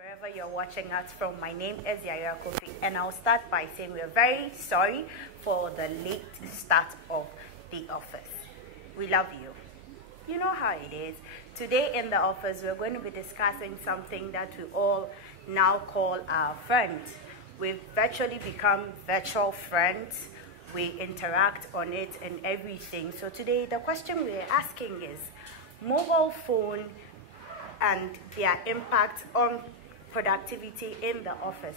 Wherever you're watching us from, my name is Yaya Kofi, and I'll start by saying we're very sorry for the late start of the office. We love you. You know how it is. Today in the office, we're going to be discussing something that we all now call our friends. We've virtually become virtual friends. We interact on it and everything. So today, the question we're asking is mobile phone and their impact on productivity in the office.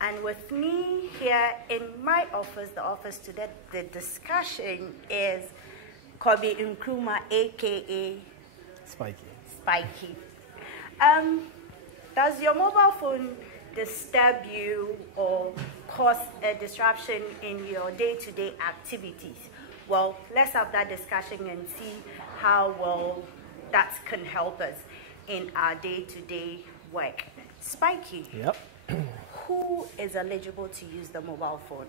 And with me here in my office, the office today, the discussion is Kobe Nkrumah, aka Spiky. Does your mobile phone disturb you or cause a disruption in your day-to-day activities? Well, let's have that discussion and see how well that can help us in our day-to-day work. Spiky. Yep. Who is eligible to use the mobile phone?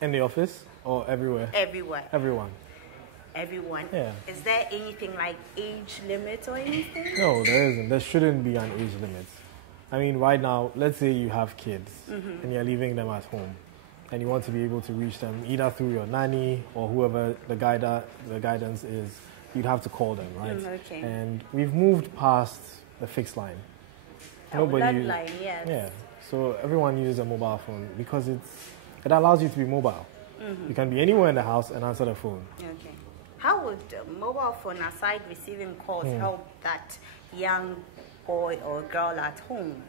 In the office or everywhere? Everywhere. Everyone. Everyone? Yeah. Is there anything like age limit or anything? No, there isn't. There shouldn't be an age limit. I mean, right now, let's say you have kids and you're leaving them at home and you want to be able to reach them either through your nanny or whoever the guidance is, you'd have to call them, right? Okay. And we've moved past the fixed line. Landline, yes. Yeah. So everyone uses a mobile phone because it allows you to be mobile. You can be anywhere in the house and answer the phone. Okay. How would a mobile phone, aside receiving calls, help that young boy or girl at home?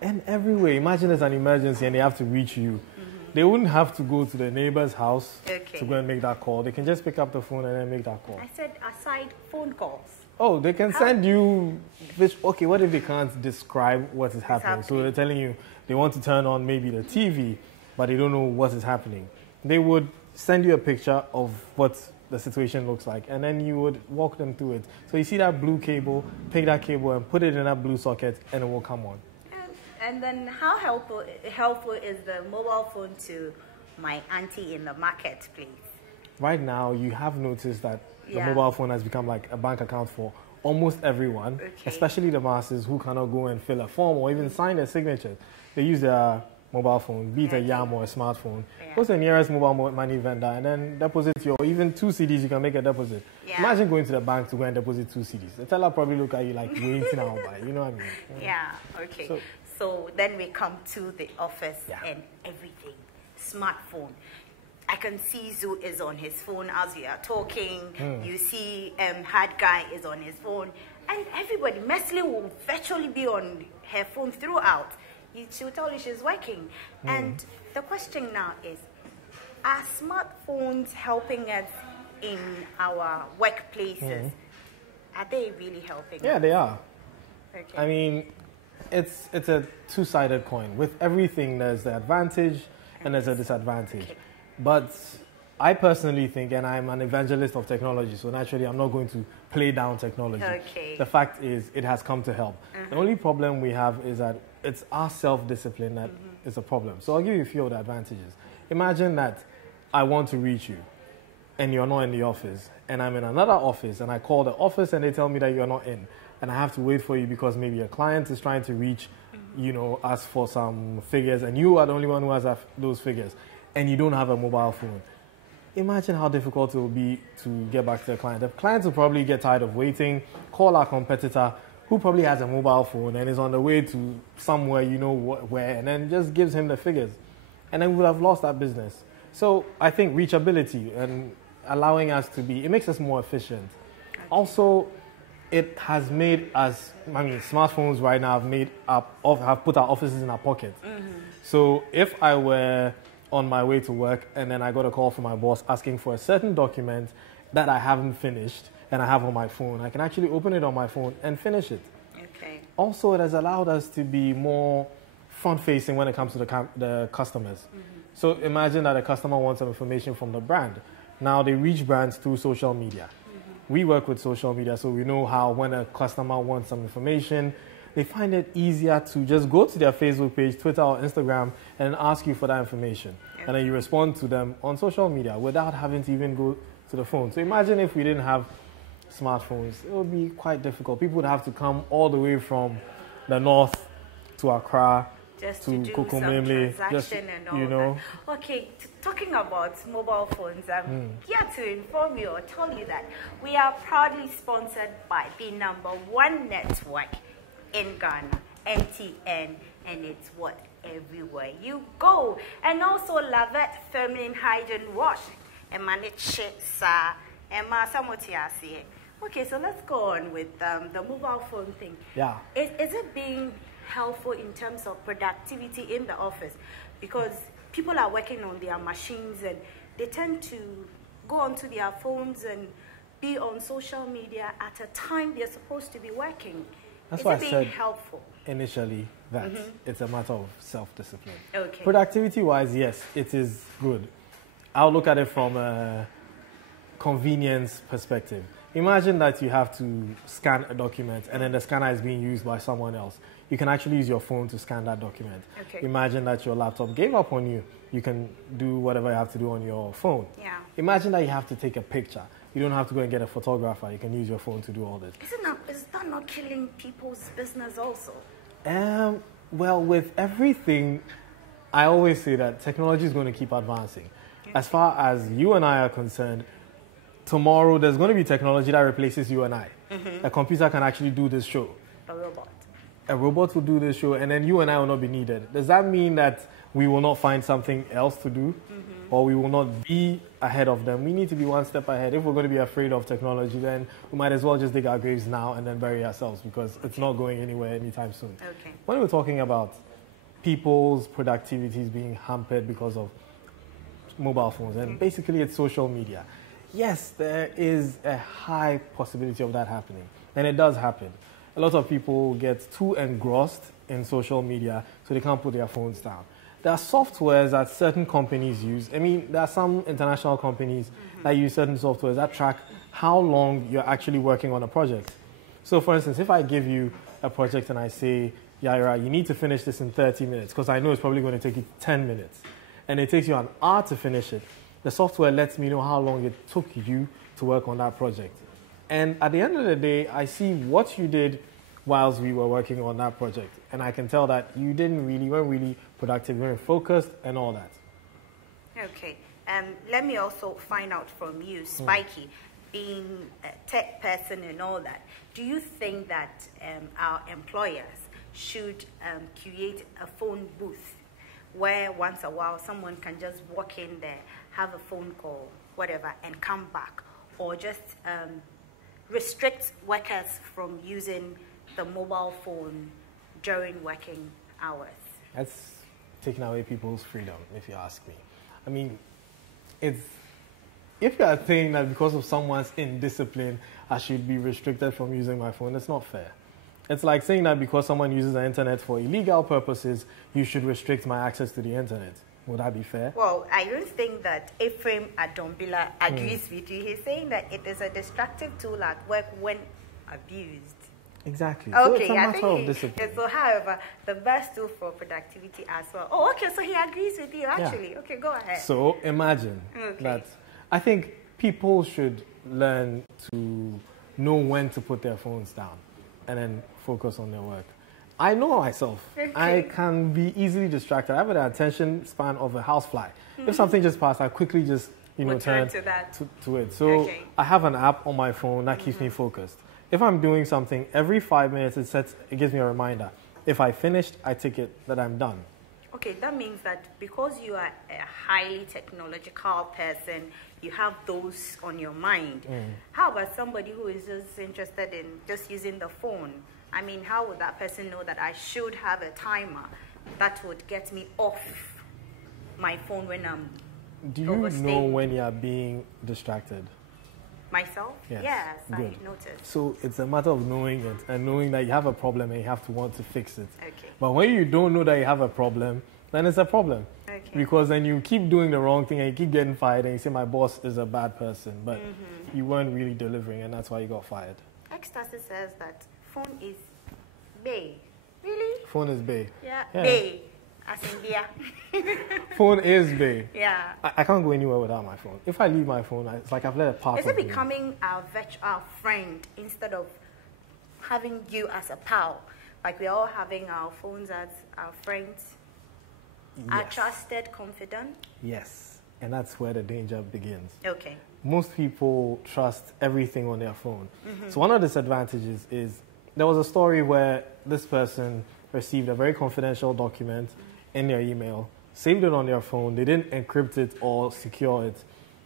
And every way. Imagine there's an emergency and they have to reach you. They wouldn't have to go to the neighbor's house to go and make that call. They can just pick up the phone and then make that call. I said aside phone calls. Oh, they can send you, okay, what if they can't describe what is happening? So they're telling you they want to turn on maybe the TV, but they don't know what is happening. They would send you a picture of what the situation looks like, and then you would walk them through it. So you see that blue cable, pick that cable and put it in that blue socket, and it will come on. And then how helpful is the mobile phone to my auntie in the marketplace? Right now, you have noticed that the mobile phone has become like a bank account for almost everyone, especially the masses who cannot go and fill a form or even sign their signature. They use their mobile phone, be it a YAM or a smartphone. Go to the nearest mobile money vendor and then deposit your, even 2 CDs, you can make a deposit. Imagine going to the bank to go and deposit 2 CDs. The teller probably look at you like, waiting out by, you know what I mean? Yeah, okay. So then we come to the office and everything. Smartphone. I can see Zoo is on his phone as we are talking. You see Hard Guy is on his phone. And everybody, Mesli will virtually be on her phone throughout. She'll tell you she's working. And the question now is, are smartphones helping us in our workplaces? Are they really helping us? Yeah, they are. Okay. I mean, it's a two-sided coin. With everything, there's the advantage and there's a disadvantage. Okay. But I personally think, and I'm an evangelist of technology, so naturally I'm not going to play down technology. Okay. The fact is, it has come to help. The only problem we have is that it's our self-discipline that is a problem. So I'll give you a few of the advantages. Imagine that I want to reach you, and you're not in the office, and I'm in another office, and I call the office, and they tell me that you're not in, and I have to wait for you because maybe a client is trying to reach, ask for some figures, and you are the only one who has those figures, and you don't have a mobile phone. Imagine how difficult it will be to get back to the client. The clients will probably get tired of waiting, call our competitor, who probably has a mobile phone and is on the way to somewhere, where, and then just gives him the figures. And then we would have lost that business. So I think reachability and allowing us to it makes us more efficient. Also, it has made us, smartphones right now have put our offices in our pocket. So if I were on my way to work and then I got a call from my boss asking for a certain document that I haven't finished and I have on my phone, I can actually open it on my phone and finish it. Okay. Also, it has allowed us to be more front-facing when it comes to the customers. So imagine that a customer wants some information from the brand. Now they reach brands through social media. We work with social media, so we know how when a customer wants some information, they find it easier to just go to their Facebook page, Twitter or Instagram, and ask you for that information. Okay. And then you respond to them on social media without having to even go to the phone. So imagine if we didn't have smartphones, it would be quite difficult. People would have to come all the way from the north to Accra, just to to do Kokomlemle, some transaction and all you know. that. Okay, talking about mobile phones, I'm here to inform you or tell you that we are proudly sponsored by the #1 network in Ghana, NTN, and it's what? Everywhere you go. And also Lavette Feminine Hygiene Wash. Okay, so let's go on with the mobile phone thing. Yeah. Is it being helpful in terms of productivity in the office? Because people are working on their machines and they tend to go onto their phones and be on social media at a time they're supposed to be working. That's why I said helpful? Initially that it's a matter of self-discipline. Okay. Productivity-wise, yes, it is good. I'll look at it from a convenience perspective. Imagine that you have to scan a document and then the scanner is being used by someone else. You can actually use your phone to scan that document. Okay. Imagine that your laptop gave up on you. You can do whatever you have to do on your phone. Yeah. Imagine that you have to take a picture. You don't have to go and get a photographer. You can use your phone to do all this. Is that not killing people's business also? Well, with everything, I always say that technology is going to keep advancing. As far as you and I are concerned, tomorrow there's going to be technology that replaces you and I. A computer can actually do this show. A robot. A robot will do this show, and then you and I will not be needed. Does that mean that we will not find something else to do? Or we will not be ahead of them? We need to be one step ahead. If we're going to be afraid of technology, then we might as well just dig our graves now and then bury ourselves, because it's not going anywhere anytime soon. Okay. When we're talking about people's productivities being hampered because of mobile phones, and basically it's social media. Yes, there is a high possibility of that happening, and it does happen. A lot of people get too engrossed in social media, so they can't put their phones down. There are softwares that certain companies use. I mean, there are some international companies that use certain softwares that track how long you're actually working on a project. So, for instance, if I give you a project and I say, Yaira, you need to finish this in 30 minutes, because I know it's probably going to take you 10 minutes, and it takes you an hour to finish it, the software lets me know how long it took you to work on that project. And at the end of the day, I see what you did whilst we were working on that project. And I can tell that you weren't really productive, you weren't focused and all that. Okay. Let me also find out from you, Spiky, being a tech person and all that, do you think that our employers should create a phone booth where once a while someone can just walk in there, have a phone call, whatever, and come back? Or just restrict workers from using the mobile phone during working hours? That's taking away people's freedom, if you ask me. I mean, if you are saying that because of someone's indiscipline, I should be restricted from using my phone, that's not fair. It's like saying that because someone uses the internet for illegal purposes, you should restrict my access to the internet. Would that be fair? Well, I don't think that Ephraim Adombila agrees with you. He's saying that it is a destructive tool at work when abused. Exactly. Okay, so it's a matter of discipline. So, however, the best tool for productivity as well. Oh, okay, so he agrees with you, actually. Yeah. Okay, go ahead. So imagine that. I think people should learn to know when to put their phones down and then focus on their work. I know myself. Okay. I can be easily distracted. I have an attention span of a housefly. If something just passed, I quickly just turn to it. So I have an app on my phone that keeps me focused. If I'm doing something, every 5 minutes it gives me a reminder. If I finished, I tick it that I'm done. Okay, that means that because you are a highly technological person, you have those on your mind. How about somebody who is just interested in just using the phone? I mean, how would that person know that I should have a timer that would get me off my phone when I'm Do you know when you are being distracted? Myself? Yes, good. I noticed. So it's a matter of knowing it and knowing that you have a problem and you have to want to fix it. Okay. But when you don't know that you have a problem, then it's a problem. Okay. Because then you keep doing the wrong thing and you keep getting fired and you say, my boss is a bad person. But you weren't really delivering and that's why you got fired. Ecstasy says that phone is bae. Really? Phone is bae. Yeah. Bae. As in beer. Phone is bae. Yeah. I can't go anywhere without my phone. If I leave my phone, it's like I've let it pass. Is it becoming our virtual friend instead of having you as a pal? Like we're all having our phones as our friends, our Yes. trusted confidant. Yes. And that's where the danger begins. Okay. Most people trust everything on their phone. So one of the disadvantages is there was a story where this person received a very confidential document in their email, saved it on their phone, they didn't encrypt it or secure it,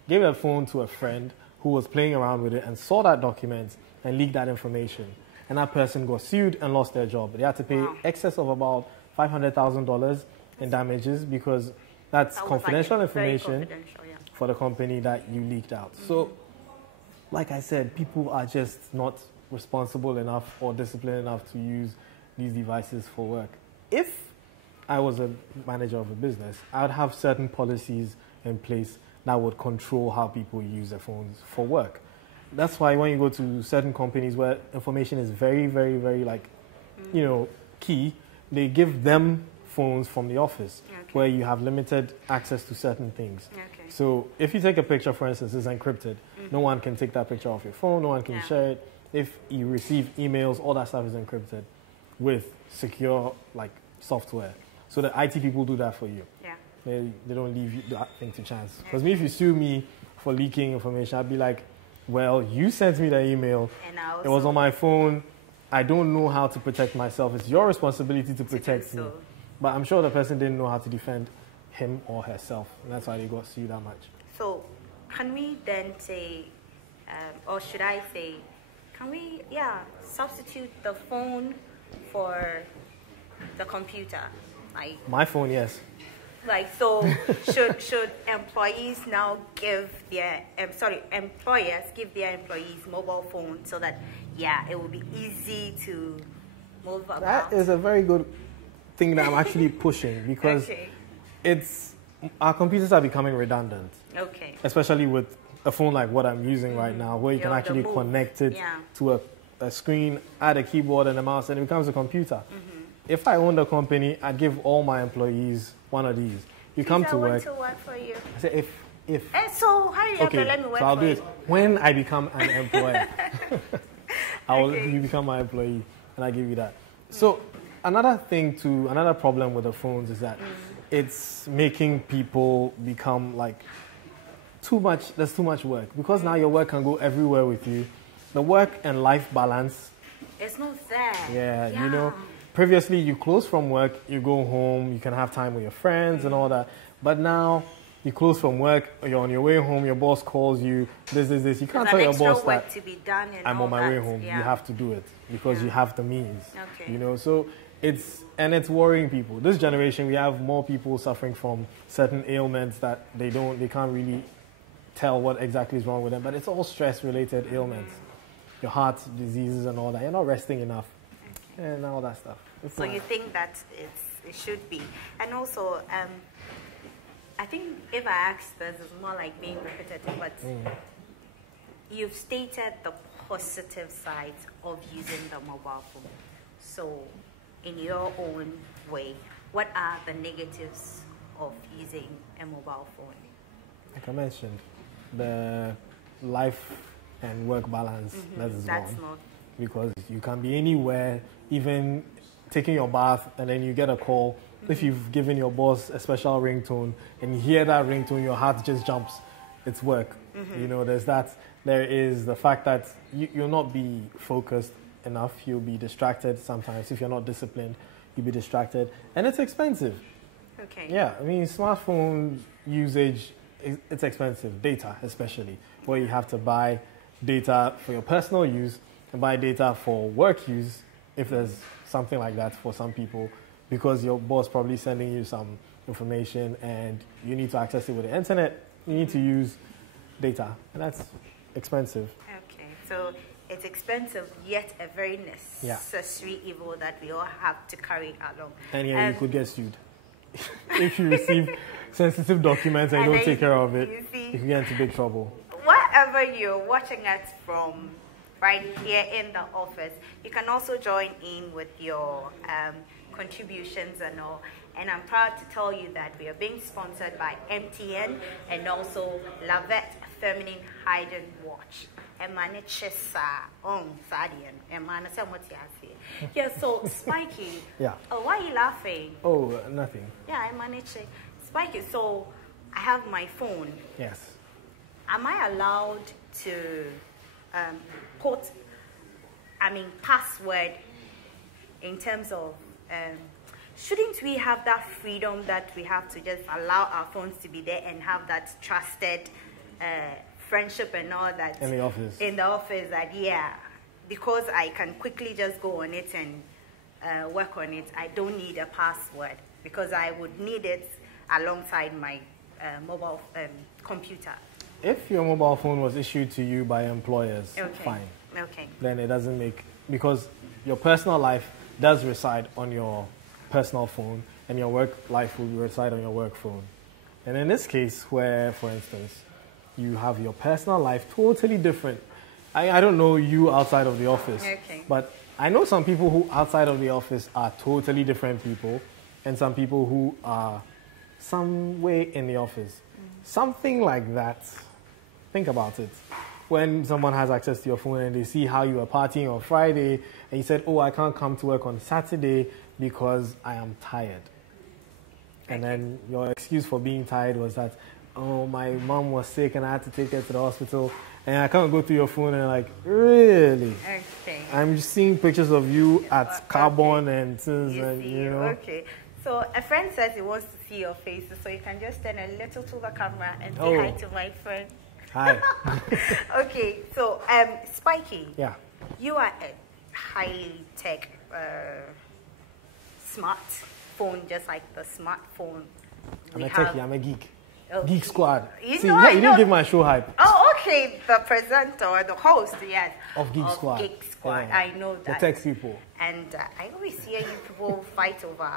gave their phone to a friend who was playing around with it and saw that document and leaked that information. And that person got sued and lost their job. They had to pay Wow. excess of about $500,000 in damages because that's That was confidential like very information confidential, yeah. for the company that you leaked out. So, like I said, people are just not responsible enough or disciplined enough to use these devices for work. If I was a manager of a business, I would have certain policies in place that would control how people use their phones for work. That's why when you go to certain companies where information is very, very, very key, they give them phones from the office Okay. where you have limited access to certain things. Okay. So if you take a picture, for instance, it's encrypted. No one can take that picture off your phone. No one can Yeah. share it. If you receive emails, all that stuff is encrypted with secure software. So the IT people do that for you. Yeah. They don't leave you that thing to chance. Because if you sue me for leaking information, I'd be like, well, you sent me the email. And I also It was on my phone. I don't know how to protect myself. It's your responsibility to protect me. so. But I'm sure the person didn't know how to defend him or herself. And that's why they got sued that much. So, can we then say, or should I say, can we, substitute the phone for the computer? My phone, yes. So should employees now give their, employers give their employees mobile phones so that, it will be easy to move about? That is a very good thing that I'm actually pushing because Okay. our computers are becoming redundant. Okay. Especially with a phone like what I'm using right now, where you can The actually Move. connect it Yeah. to a screen, add a keyboard and a mouse, and it becomes a computer. If I owned a company, I'd give all my employees one of these. You come Please, to I want work. to work for you. I say if So hurry up okay, and let me work so I'll for do you. it when I become an employee. Okay. You become my employee, and I give you that. So another problem with the phones is that it's making people become too much. There's too much work because now your work can go everywhere with you. The work and life balance. It's not there. Yeah. Previously you close from work, you go home, you can have time with your friends and all that. But now you close from work, you're on your way home, your boss calls you, this. You can't There's tell an your extra boss work that to be done and I'm all on my that. way home. Yeah. You have to do it because you have the means. Okay. So it's worrying people. This generation, we have more people suffering from certain ailments that they can't really tell what exactly is wrong with them. But it's all stress-related ailments, your heart diseases and all that. You're not resting enough, and all that stuff. It's So not- you think that it should be. And also, I think if I ask this, it's more like being repetitive, but you've stated the positive sides of using the mobile phone. So in your own way, what are the negatives of using a mobile phone? Like I mentioned, the life and work balance that is That's gone. not. Because you can be anywhere, even taking your bath, and then you get a call. If you've given your boss a special ringtone and you hear that ringtone, your heart just jumps. It's work. There's that. There is the fact that you'll not be focused enough. You'll be distracted sometimes. If you're not disciplined, you'll be distracted. And it's expensive. Okay. Yeah, I mean, smartphone usage, it's expensive. Data, especially, where you have to buy data for your personal use and buy data for work use, if there's something like that for some people, because your boss probably sending you some information and you need to access it with the internet. You need to use data, and that's expensive. Okay. So it's expensive, yet a very necessary evil that we all have to carry along. And yeah, you could get sued. If you receive sensitive documents and you don't take care of it, you see, you can get into big trouble. wherever you're watching us from, right here in the office, you can also join in with your contributions and all. And I'm proud to tell you that we are being sponsored by MTN and also Lavette Feminine Hygiene Watch. Yeah, so Spiky. Yeah. Oh, why are you laughing? Oh, nothing. Yeah, I manage it. Spiky, so I have my phone. Yes. Am I allowed to put, password in terms of, shouldn't we have that freedom that we have to just allow our phones to be there and have that trusted friendship and all that? In the office. In the office, that, yeah, because I can quickly just go on it and work on it. I don't need a password because I would need it alongside my mobile computer. If your mobile phone was issued to you by employers, Okay. fine. Okay. Then it doesn't make, because your personal life does reside on your personal phone and your work life will reside on your work phone. And in this case where, for instance, you have your personal life totally different. I don't know you outside of the office, Okay. but I know some people who outside of the office are totally different people and some people who are some way in the office. Something like that. Think about it. When someone has access to your phone and they see how you are partying on Friday and you said, oh, I can't come to work on Saturday because I am tired. And then your excuse for being tired was that, oh, my mom was sick and I had to take her to the hospital and I can't go through your phone and like, really? Okay. I'm just seeing pictures of you at Carbon and things and, you know. Okay. So a friend says he wants to see your face, so you can just turn a little to the camera and say Oh. hi to my friend. Hi. Okay, so Spiky. Yeah. You are a highly tech smartphone, just like the smartphone. I'm a techie, I'm a geek. Okay. Geek Squad. You See, know, yeah, I you know. didn't give my show hype. Oh, okay. The presenter, the host, yes. Of Geek Squad. Geek Squad. Yeah. I know The that. tech people. And I always hear you people fight over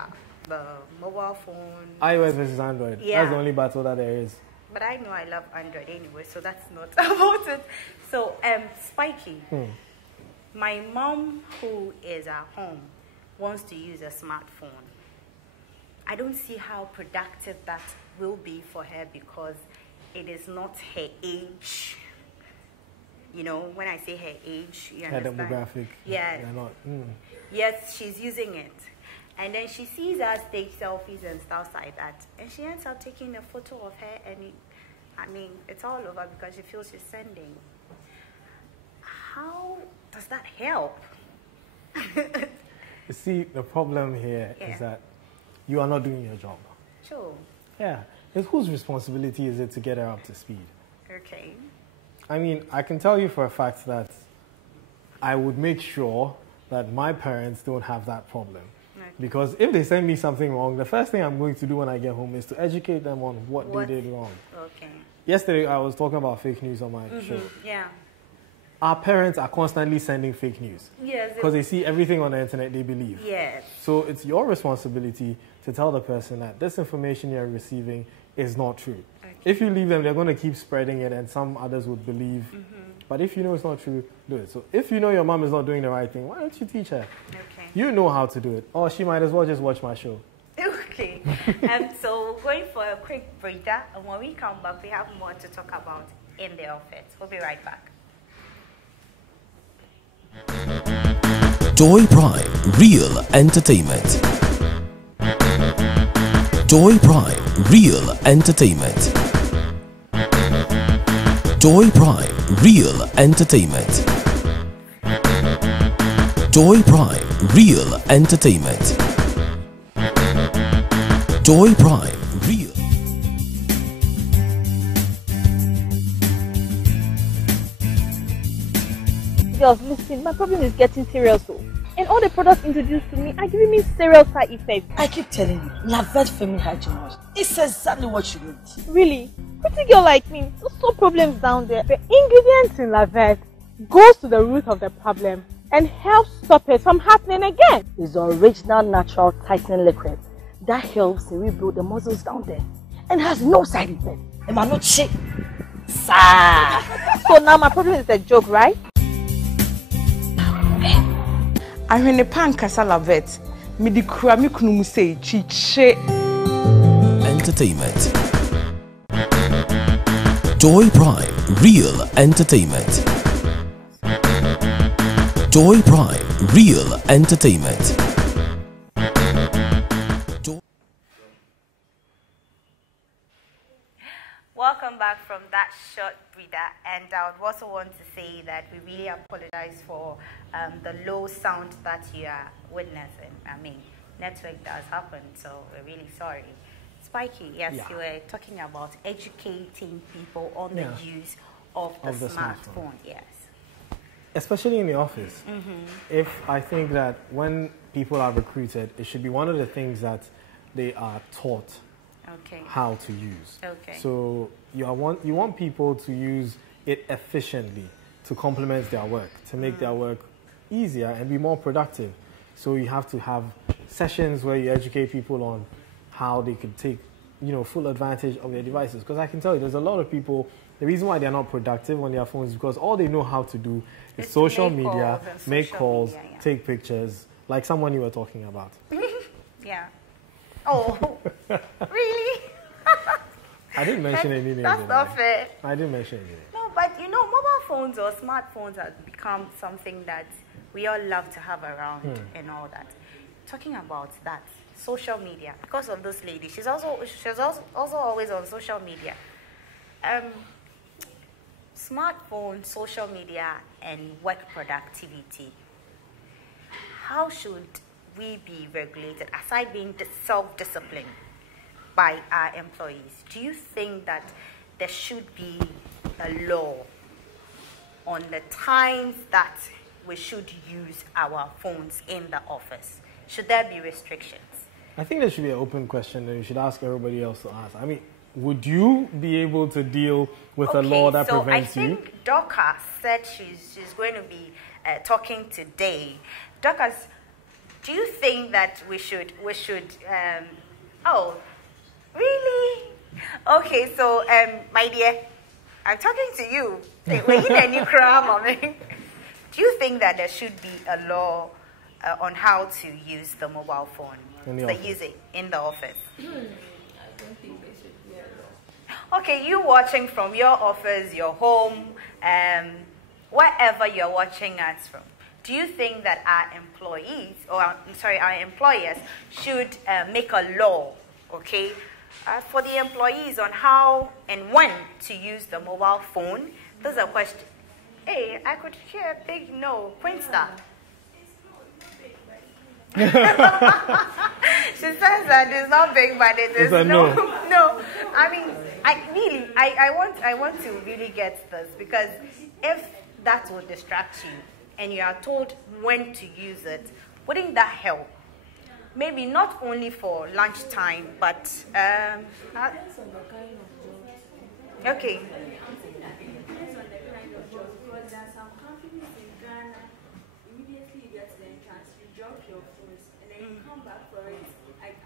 the mobile phone. iOS versus Android. Yeah. That's the only battle that there is. But I know I love Android anyway, so that's not about it. So, Spiky, my mom, who is at home, wants to use a smartphone. I don't see how productive that will be for her because it is not her age. You know, when I say her age, you Her understand? demographic. Yeah. They're not. Yes, she's using it. And then she sees us take selfies and stuff like that. And she ends up taking a photo of her and it's all over because she feels she's sending. How does that help? You see, the problem here is that you are not doing your job. Sure. Yeah. It's whose responsibility is it to get her up to speed? Okay. I mean, I can tell you for a fact that I would make sure that my parents don't have that problem. Okay. Because if they send me something wrong, the first thing I'm going to do when I get home is to educate them on what they did wrong. Okay. Yesterday, I was talking about fake news on my show. Yeah. Our parents are constantly sending fake news Yes. because they see everything on the internet they believe. Yes. So it's your responsibility to tell the person that this information you're receiving is not true. Okay. If you leave them, they're going to keep spreading it and some others would believe. But if you know it's not true, do it. So if you know your mom is not doing the right thing, why don't you teach her? Okay. You know how to do it. Or she might as well just watch my show. Okay. So we're going for a quick breather, and when we come back, we have more to talk about in the office. We'll be right back. Joy Prime Real Entertainment. Joy Prime Real Entertainment. Joy Prime Real Entertainment. Joy Prime Real Entertainment. Joy Prime Real. Girls, listen, my problem is getting serious. And all the products introduced to me are giving me serious side effects. I keep telling you, Lavette Femi Hygiene Wash. It's exactly what you need. Really? Pretty girl like me, there's no problems down there. The ingredients in Lavette goes to the root of the problem and helps stop it from happening again. It's the original natural tightening liquid that helps to rebuild the muscles down there and has no side effect. Am I not shit? So now my problem is a joke, right? I when a pan kasa Lavette, me di kura mi kunu mu say chiche. Entertainment. Joy Prime Real Entertainment. Joy Prime, real entertainment. Welcome back from that short breather, and I would also want to say that we really apologize for the low sound that you are witnessing. I mean, network does happen, so we're really sorry. Spiky, yes, you were talking about educating people on the use of the smartphone. Yes. Especially in the office. If I think that when people are recruited, it should be one of the things that they are taught how to use. So you want people to use it efficiently to complement their work, to make their work easier and be more productive. So you have to have sessions where you educate people on how they could take, full advantage of their devices. Because I can tell you, there's a lot of people, the reason why they're not productive on their phones is because all they know how to do is social media, make calls, take pictures, like someone you were talking about. Yeah. Oh, really? I didn't mention any names. That's not fair. I didn't mention any names. No, but mobile phones or smartphones have become something that we all love to have around and all that. Talking about that, social media, because of this lady, she's also always on social media. Smartphone, social media, and work productivity. How should we be regulated, aside being self-disciplined by our employees? Do you think that there should be a law on the times that we should use our phones in the office? Should there be restrictions? I think there should be an open question that you should ask everybody else to ask. I mean, would you be able to deal with a law that prevents you? I think Dorcas said she's going to be talking today. Dorcas, do you think that we should oh, really? Okay, so, my dear, I'm talking to you. Do you think that there should be a law on how to use the mobile phone, use it in the office? I don't think there should be a law. Okay, you watching from your office, your home, wherever you're watching us from, do you think that our employees, our employers should make a law, for the employees on how and when to use the mobile phone? There's a question. Hey, I could hear a big no. Queensta. She says that it's not big, but it is no. No. I mean, I want to really get this, because if that will distract you and you are told when to use it, wouldn't that help? Maybe not only for lunchtime, but okay.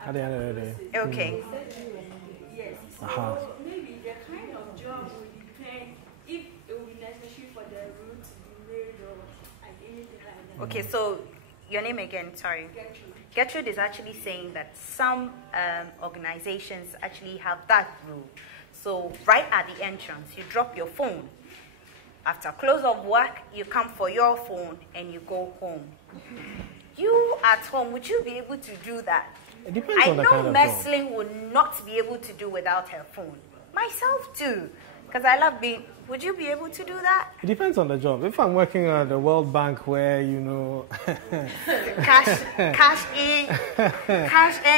At the end of the day. Okay. Yes. So maybe the kind of job will depend if it will be necessary for the route to be made or anything like that. Okay, so your name again, sorry. Gertrude. Gertrude is actually saying that some organizations actually have that rule. So right at the entrance, you drop your phone. After close of work, you come for your phone and you go home. You at home, would you be able to do that? It depends on the kind of job. I know Meslin would not be able to do without her phone. Myself too, because I love being. Would you be able to do that? It depends on the job. If I'm working at the World Bank, where cash in,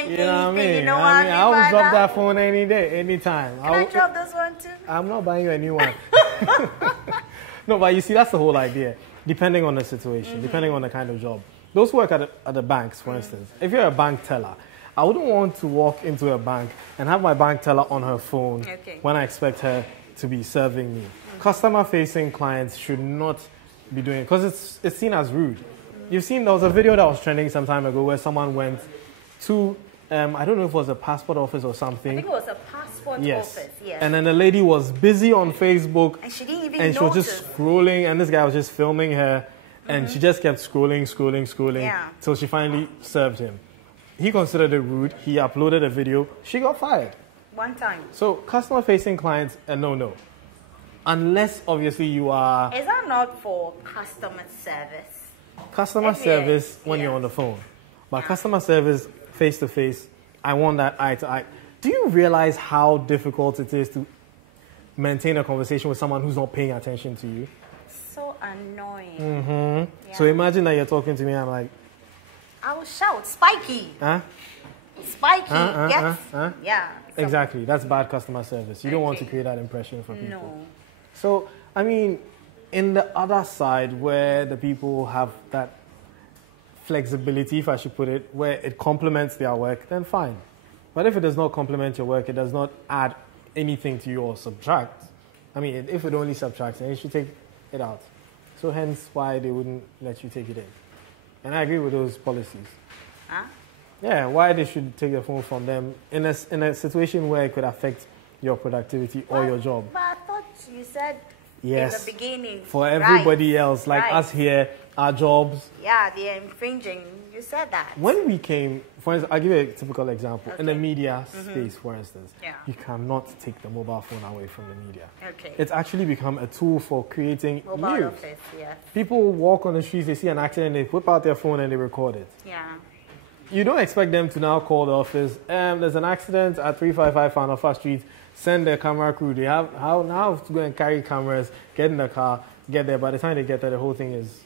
you know what I mean? I'll drop that phone any day, anytime. Can I drop this one too? I'm not buying you a new one. No, but you see, that's the whole idea. Depending on the situation, depending on the kind of job. Those who work at the banks, for instance, if you're a bank teller, I wouldn't want to walk into a bank and have my bank teller on her phone when I expect her to be serving me. Customer-facing clients should not be doing it because it's seen as rude. You've seen, there was a video that was trending some time ago where someone went to, I don't know if it was a passport office or something. I think it was a passport office, yes. And then the lady was busy on Facebook. And she didn't even And she was just scrolling, and this guy was just filming her. And she just kept scrolling till she finally served him. He considered it rude. He uploaded a video. She got fired. One time. So customer-facing clients, no. Unless, obviously, you are... Is that not for customer service? Customer service when you're on the phone. But customer service face to face, I want that eye to eye. Do you realize how difficult it is to maintain a conversation with someone who's not paying attention to you? So annoying. Mm-hmm. So imagine that you're talking to me and I'm like, I will shout, Spiky. huh? Spiky, yes. Yeah. So, Exactly. That's bad customer service. You don't want to create that impression for people. No. So, I mean, in the other side where the people have that flexibility, if I should put it, where it complements their work, then fine. But if it does not complement your work, it does not add anything to you or subtract. I mean, if it only subtracts, then you should take it out. So hence why they wouldn't let you take it in. And I agree with those policies. Huh? Yeah, why they should take the phone from them in a situation where it could affect your productivity or your job. But I thought you said Yes. in the beginning. For everybody right, else, like right. us here, our jobs. Yeah, they're infringing. You said that. When we came, for instance, I'll give you a typical example. In the Okay. media space, for instance, Yeah. you cannot take the mobile phone away from the media. Okay. It's actually become a tool for creating Mobile news. office, yes. People walk on the streets, they see an accident, they whip out their phone and they record it. Yeah. You don't expect them to now call the office. There's an accident at 355 Fanofa Street. Send their camera crew. They have now to go and carry cameras, get in the car, get there. By the time they get there, the whole thing is,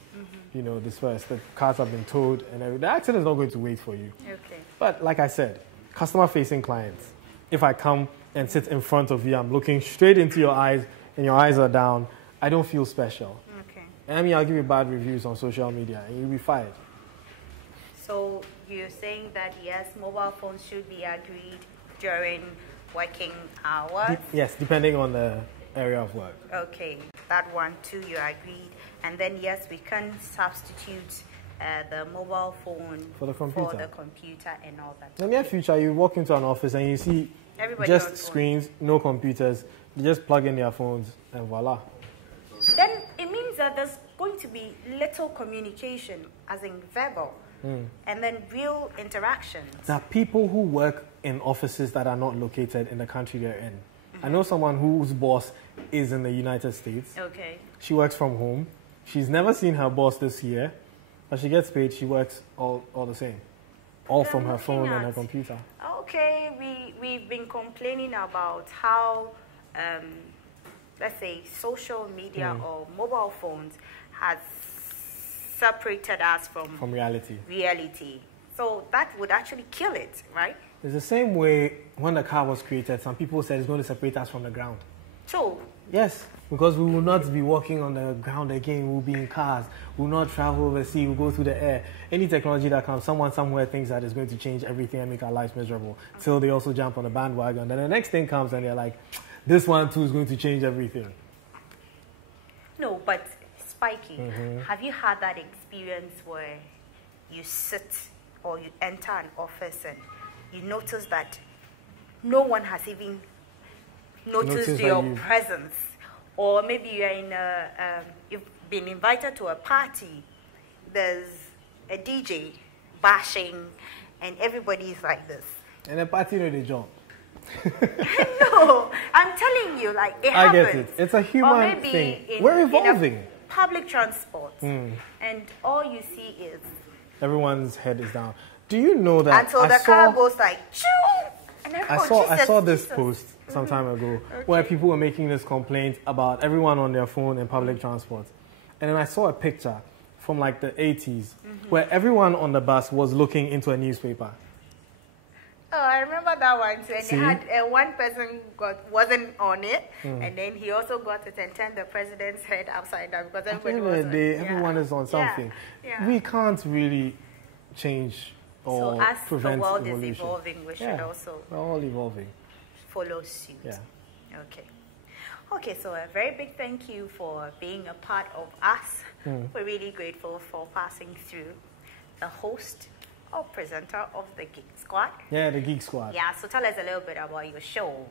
dispersed. The cars have been towed, and everything. The accident is not going to wait for you. Okay. But like I said, customer-facing clients. If I come and sit in front of you, I'm looking straight into your eyes, and your eyes are down. I don't feel special. Okay. I mean, I'll give you bad reviews on social media, and you'll be fired. So you're saying that yes, mobile phones should be agreed during working hours. Yes, depending on the area of work. Okay, that one too, you agreed. And then yes, we can substitute the mobile phone For the computer. and all that. In the near future, you walk into an office and you see Everybody on just phone. screens, no computers. They just plug in their phones and voila. Then it means that there's going to be little communication, as in verbal, and then real interactions. There are people who work in offices that are not located in the country they're in. I know someone whose boss is in the United States. Okay. She works from home. She's never seen her boss this year, but she gets paid. She works all the same, all from her phone and her computer. Okay, we've been complaining about how, let's say, social media or mobile phones has separated us from reality. So that would actually kill it, right? It's the same way when the car was created, some people said it's going to separate us from the ground. True. Yes, because we will not be walking on the ground again. We'll be in cars. We'll not travel over the sea. We'll go through the air. Any technology that comes, someone somewhere thinks that it's going to change everything and make our lives miserable. Till they also jump on the bandwagon. Then the next thing comes and they're like, this one too is going to change everything. No, but Spiky, have you had that experience where you sit or you enter an office and you notice that no one has even noticed Notice your that you- presence? Or maybe you're in you've been invited to a party, there's a DJ bashing, and everybody's like this. And the party know the job. No, I'm telling you, like, it I happens. get it. It's a Or human maybe thing. We're evolving. In a public transport, and all you see is Everyone's head is down. Do you know that until the car goes like, choo, and I saw this Jesus. post some time ago where people were making this complaint about everyone on their phone in public transport. And then I saw a picture from like the 80s where everyone on the bus was looking into a newspaper. Oh, I remember that one too. And See? they had one person wasn't on it, and then he also got it and turned the president's head upside down because At the everybody end was of the day, everyone is on something. Yeah. We can't really change or So as the prevent world evolution. is evolving, we should also We're all evolving. follow suit. Yeah. Okay. Okay, so a very big thank you for being a part of us. We're really grateful for passing through the host or presenter of the Geek Squad. Yeah, the Geek Squad. Yeah, so tell us a little bit about your show.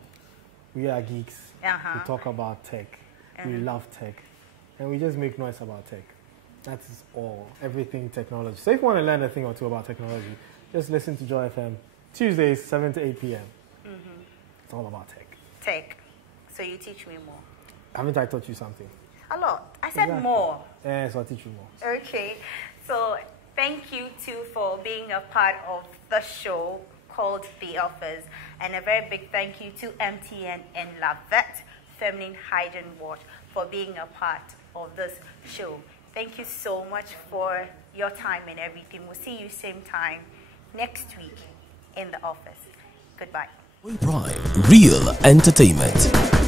We are geeks. Uh-huh. We talk about tech. We love tech. And we just make noise about tech. That is all. Everything technology. So if you want to learn a thing or two about technology, just listen to Joy FM. Tuesdays, 7 to 8 p.m. It's all about tech. Tech. So you teach me more. Haven't I taught you something? A lot. I said Exactly. more. Yeah, so I'll teach you more. Okay. So thank you too for being a part of the show called The Office, and a very big thank you to MTN and Lavette Feminine Hygiene Wash for being a part of this show. Thank you so much for your time and everything. We'll see you same time next week in The Office. Goodbye. Prime Real Entertainment.